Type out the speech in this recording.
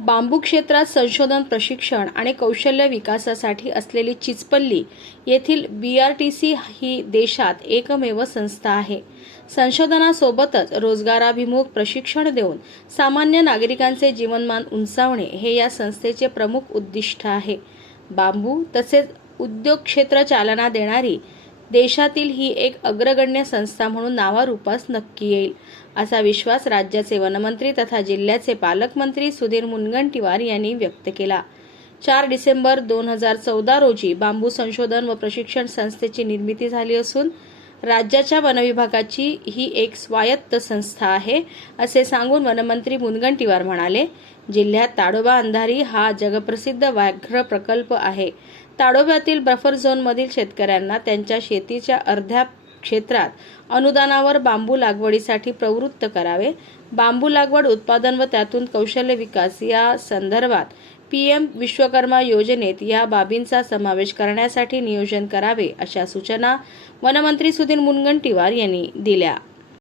बांबू क्षेत्रात संशोधन प्रशिक्षण आणि कौशल्य विकासासाठी असलेली चिचपल्ली येथील बी आर टी सी ही देशात एकमेव संस्था आहे. संशोधनासोबतच रोजगाराभिमुख प्रशिक्षण देऊन सामान्य नागरिकांचे जीवनमान उंचावणे हे या संस्थेचे प्रमुख उद्दिष्ट आहे. बांबू तसेच उद्योग क्षेत्र चालना देणारी देशातील ही एक अग्रगण्य संस्था म्हणून नावारूपास नक्की येईल असा विश्वास राज्याचे वनमंत्री तथा जिल्ह्याचे पालकमंत्री सुधीर मुनगंटीवार यांनी व्यक्त केला. चार डिसेंबर दोन हजार चौदा रोजी बांबू संशोधन व प्रशिक्षण संस्थेची निर्मिती झाली असून राज्याच्या वनविभागाची ही एक स्वायत्त संस्था आहे असे सांगून वनमंत्री मुनगंटीवार म्हणाले. जिल्ह्यात ताडोबा अंधारी हा जगप्रसिद्ध व्याघ्र प्रकल्प आहे. ताडोब्यातील बफर झोनमधील शेतकऱ्यांना त्यांच्या शेतीच्या अर्ध्या क्षेत्रात अनुदानावर बांबू लागवडीसाठी प्रवृत्त करावे. बांबू लागवड उत्पादन व त्यातून कौशल्य विकास या संदर्भात पी एम विश्वकर्मा योजनेत या बाबींचा समावेश करण्यासाठी नियोजन करावे अशा सूचना वनमंत्री सुधीर मुनगंटीवार यांनी दिल्या.